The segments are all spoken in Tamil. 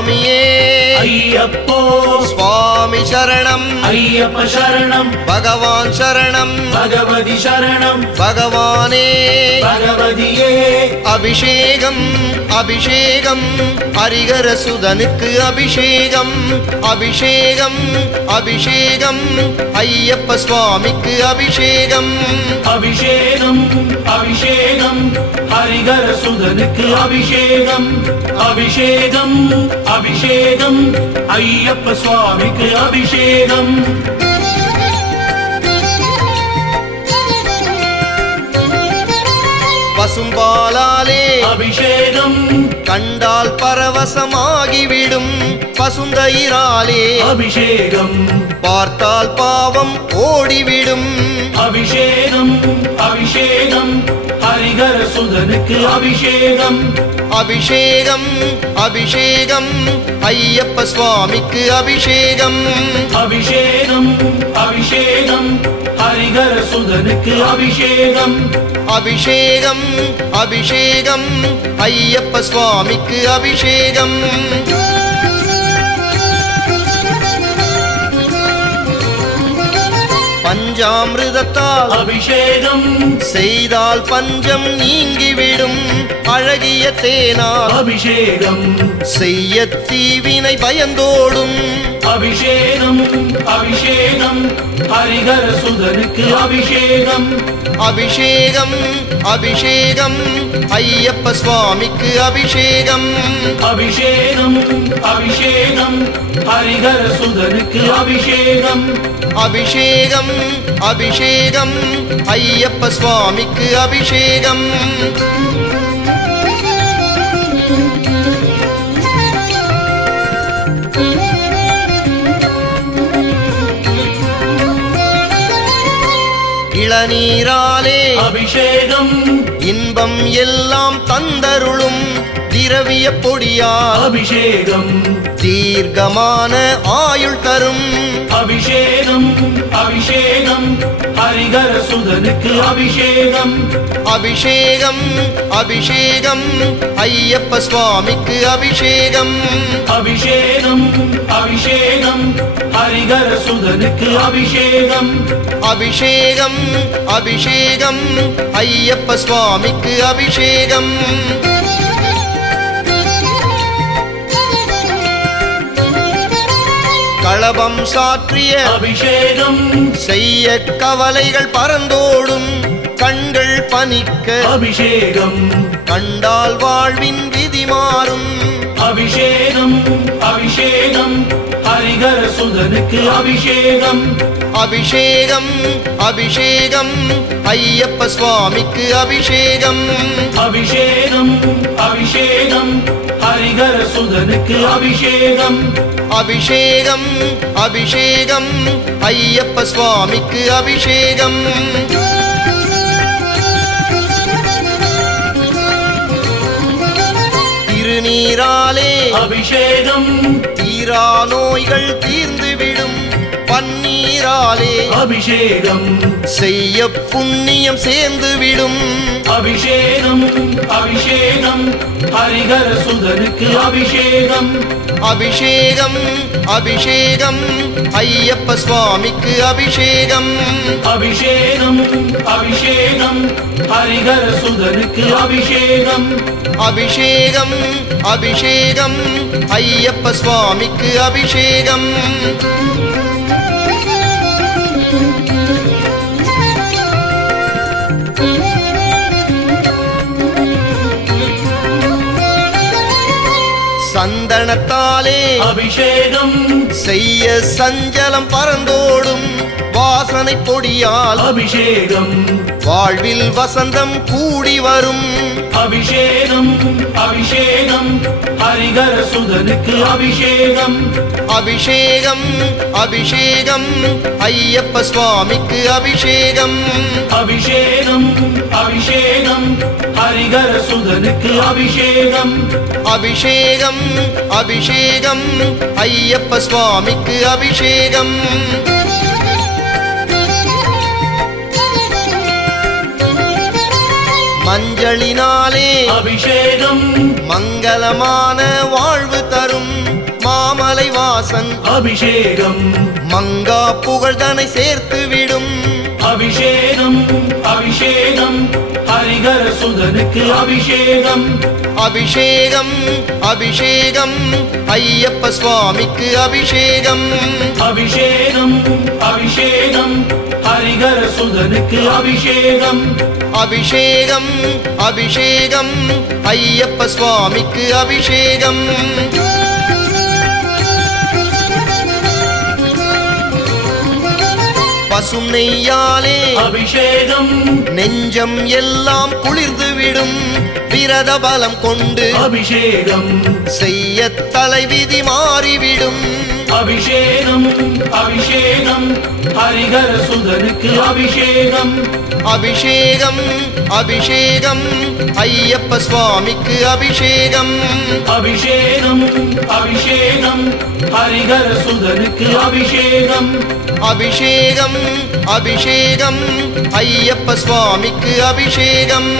சுவாமியே ஐயப்போ சுவாமி சரணம் ஐயப்ப சரணம் பகவான் சரணம் பகவதி சரணம் பகவானே பகவதியே அபிஷேகம் அபிஷேகம் ஹரிஹர சுதனுக்கு அபிஷேகம் அபிஷேகம் அபிஷேகம் ஐயப்ப சுவாமிக்கு அபிஷேகம் அபிஷேகம் அபிஷேகம் ஹரிஹர சுதனுக்கு அபிஷேகம் அபிஷேகம் அபிஷேகம் ஐயப்ப சுவாமிக்கு அபிஷேகம் பசும்பாலாலே அபிஷேகம் கண்டால் பரவசமாகிவிடும் பசுந்தயிராலே அபிஷேகம் பார்த்தால் பாவம் ஓடிவிடும் அபிஷேகம் அபிஷேகம் ஹரிஹர சுதனுக்கு அபிஷேகம் அபிஷேகம் அபிஷேகம் ஐயப்ப சுவாமிக்கு அபிஷேகம் அபிஷேகம் அபிஷேகம் ஹரிஹர சுதனுக்கு அபிஷேகம் அபிஷேகம் அபிஷேகம் ஐயப்ப சுவாமிக்கு அபிஷேகம் பஞ்சாமிர்தத்தால் அபிஷேகம் செய்தால் பஞ்சம் நீங்கிவிடும் அழகிய தேனால் அபிஷேகம் செய்ய தீவினை பயந்தோடும் அபிஷேகம் அபிஷேகம் ஹரிஹர சுதனுக்கு அபிஷேகம் அபிஷேகம் அபிஷேகம் ஐயப்ப சுவாமிக்கு அபிஷேகம் அபிஷேகம் அபிஷேகம் ஹரிஹர சுதனுக்கு அபிஷேகம் அபிஷேகம் அபிஷேகம் ஐயப்ப சுவாமிக்கு அபிஷேகம் இளநீராலே அபிஷேகம் இன்பம் எல்லாம் தந்தருளும் திரவிய பொடியால் அபிஷேகம் தீர்க்கமான ஆயுள் தரும் அபிஷேகம் அபிஷேகம் ஹரிஹர சுதனுக்கு அபிஷேகம் அபிஷேகம் அபிஷேகம் ஐயப்ப சுவாமிக்கு அபிஷேகம் அபிஷேகம் அபிஷேகம் ஹரிஹர சுதனுக்கு அபிஷேகம் அபிஷேகம் அபிஷேகம் ஐயப்ப சுவாமிக்கு அபிஷேகம் களபம் சாற்றிய அபிஷேகம் செய்ய கவலைகள் பறந்தோடும் கண்கள் பனிக்க அபிஷேகம் கண்டால் வாழ்வின் விதி மாறும் அபிஷேகம் அபிஷேகம் ஹரிஹர சுதனுக்கு அபிஷேகம் அபிஷேகம் அபிஷேகம் ஐயப்ப சுவாமிக்கு அபிஷேகம் அபிஷேகம் அபிஷேகம் ஹரிஹர சுதனுக்கு அபிஷேகம் அபிஷேகம் அபிஷேகம் ஐயப்ப சுவாமிக்கு அபிஷேகம் திருநீராலே அபிஷேகம் தீரா நோய்கள் தீர்ந்துவிடும் பன்னீராலே அபிஷேகம் செய்ய புண்ணியம் சேர்ந்துவிடும் அபிஷேகம் அபிஷேகம் ஹரிஹர சுதனுக்கு அபிஷேகம் அபிஷேகம் அபிஷேகம் ஐயப்ப சுவாமிக்கு அபிஷேகம் அபிஷேகம் அபிஷேகம் ஹரிஹர சுதனுக்கு அபிஷேகம் அபிஷேகம் அபிஷேகம் ஐயப்ப சுவாமிக்கு அபிஷேகம் சந்தனத்தாலே அபிஷேகம் செய்ய சஞ்சலம் பறந்தோடும் வாசனை பொடியால் அபிஷேகம் வாழ்வில் வசந்தம் கூடி வரும் அபிஷேகம் அபிஷேகம் ஹரிஹர சுதனுக்கு அபிஷேகம் அபிஷேகம் அபிஷேகம் ஐயப்ப சுவாமிக்கு அபிஷேகம் அபிஷேகம் அபிஷேகம் ஹரிஹர சுதனுக்கு அபிஷேகம் அபிஷேகம் அபிஷேகம் ஐயப்ப சுவாமிக்கு அபிஷேகம் மஞ்சளினாலே அபிஷேகம் மங்களமான வாழ்வு தரும் மாமலை வாசன் அபிஷேகம் மங்கா புகழ்தனை சேர்த்து விடும் அபிஷேகம் அபிஷேகம் ஹரிகர சுதனுக்கு அபிஷேகம் அபிஷேகம் அபிஷேகம் ஐயப்ப சுவாமிக்கு அபிஷேகம் அபிஷேகம் அபிஷேகம் ஹரிகர சுதனுக்கு அபிஷேகம் அபிஷேகம் அபிஷேகம் ஐயப்ப சுவாமிக்கு அபிஷேகம் பசும் நெய்யாலே அபிஷேகம் நெஞ்சம் எல்லாம் குளிர்ந்துவிடும் விரத பலம் கொண்டு அபிஷேகம் செய்ய தலைவிதி மாறிவிடும் அபிஷேகம் அபிஷேகம் ஹரிகர சுதனுக்கு அபிஷேகம் அபிஷேகம் அபிஷேகம் ஐயப்ப சுவாமிக்கு அபிஷேகம் அபிஷேகம் அபிஷேகம் ஹரிகர சுதனுக்கு அபிஷேகம் அபிஷேகம் அபிஷேகம் ஐயப்ப சுவாமிக்கு அபிஷேகம்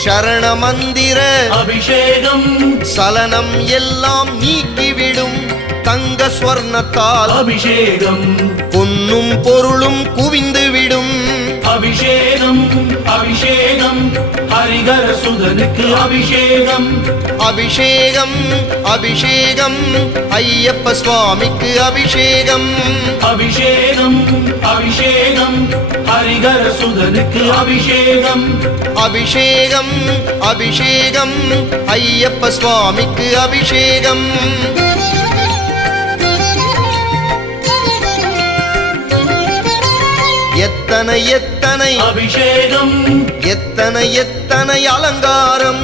சரண மந்திர அபிஷேகம் சலனம் எல்லாம் நீக்கிவிடும் தங்க ஸ்வர்ணத்தால் அபிஷேகம் பொன்னும் பொருளும் குவிந்துவிடும் அபிஷேகம் அபிஷேகம் ஹரிகர சுதனுக்கு அபிஷேகம் அபிஷேகம் அபிஷேகம் ஐயப்ப சுவாமிக்கு அபிஷேகம் அபிஷேகம் அபிஷேகம் ஹரிகர சுதனுக்கு அபிஷேகம் அபிஷேகம் அபிஷேகம் ஐயப்ப சுவாமிக்கு அபிஷேகம் எத்தனை எத்தனை அபிஷேகம் எத்தனை எத்தனை அலங்காரம்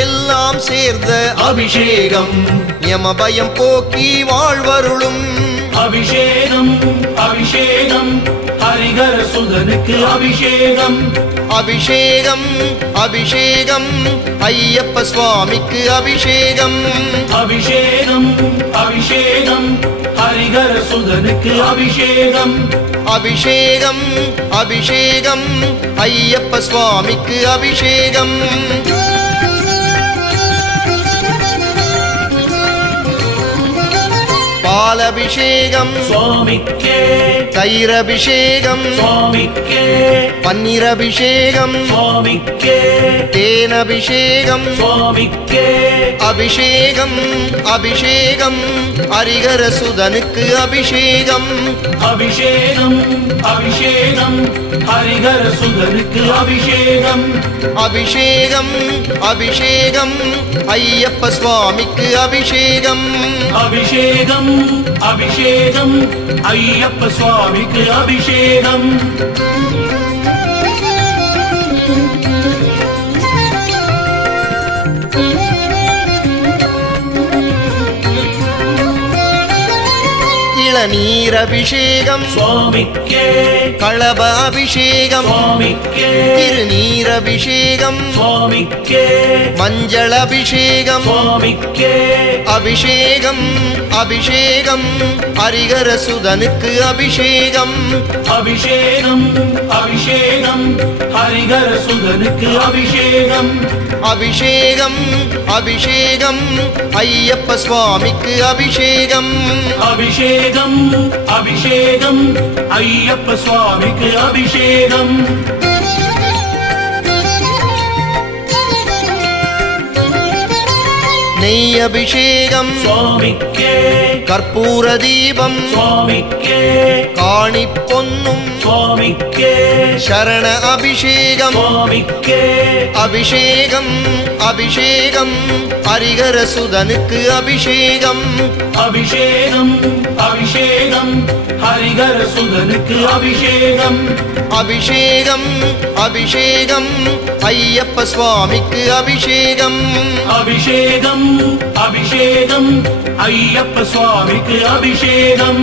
எல்லாம் சேர்ந்த அபிஷேகம் யமபயம் போக்கி வாழ்வருளும் அபிஷேகம் அபிஷேகம் ஹரிகர சுதனுக்கு அபிஷேகம் அபிஷேகம் அபிஷேகம் ஐயப்ப சுவாமிக்கு அபிஷேகம் அபிஷேகம் அபிஷேகம் ஹரிகர சுதனுக்கு அபிஷேகம் அபிஷேகம் அபிஷேகம் ஐயப்ப சுவாமிக்கு அபிஷேகம் பாலபிஷேகம் சுவாமிக்கே தயிரபிஷேகம் சுவாமிக்கே பன்னீரபிஷேகம் சுவாமிக்கே தேனபிஷேகம் சுவாமிக்கே அபிஷேகம் அபிஷேகம் ஹரிகர சுதனுக்கு அபிஷேகம் அபிஷேகம் அபிஷேகம் ஹரிகர சுதனுக்கு அபிஷேகம் அபிஷேகம் அபிஷேகம் ஐயப்ப சுவாமிக்கு அபிஷேகம் அபிஷேகம் அபிஷேகம் ஐயப்ப சுவாமிக்கு அபிஷேகம் இளநீர் அபிஷேகம் சுவாமிக்கே களப அபிஷேகம் சுவாமிக்கே திருநீர் அபிஷேகம் சுவாமிக்கே மஞ்சள் அபிஷேகம் சுவாமிக்கே அபிஷேகம் அபிஷேகம் ஹரிகர சுதனுக்கு அபிஷேகம் அபிஷேகம் அபிஷேகம் ஹரிகர சுதனுக்கு அபிஷேகம் அபிஷேகம் அபிஷேகம் ஐயப்ப சுவாமிக்கு அபிஷேகம் அபிஷேகம் அபிஷேகம் ஐயப்ப சுவாமிக்கு அபிஷேகம் நெய் அபிஷேகம் சுவாமிக்கே கற்பூர தீபம் சுவாமிக்கே காணி பொன்னும் சுவாமிக்கே சரண அபிஷேகம் சுவாமிக்கே அபிஷேகம் அபிஷேகம் ஹரிகர சுதனுக்கு அபிஷேகம் அபிஷேகம் அபிஷேகம் ஹரிகர சுதனுக்கு அபிஷேகம் அபிஷேகம் அபிஷேகம் ஐயப்ப சுவாமிக்கு அபிஷேகம் அபிஷேகம் அபிஷேகம் ஐயப்ப சுவாமிக்கு அபிஷேகம்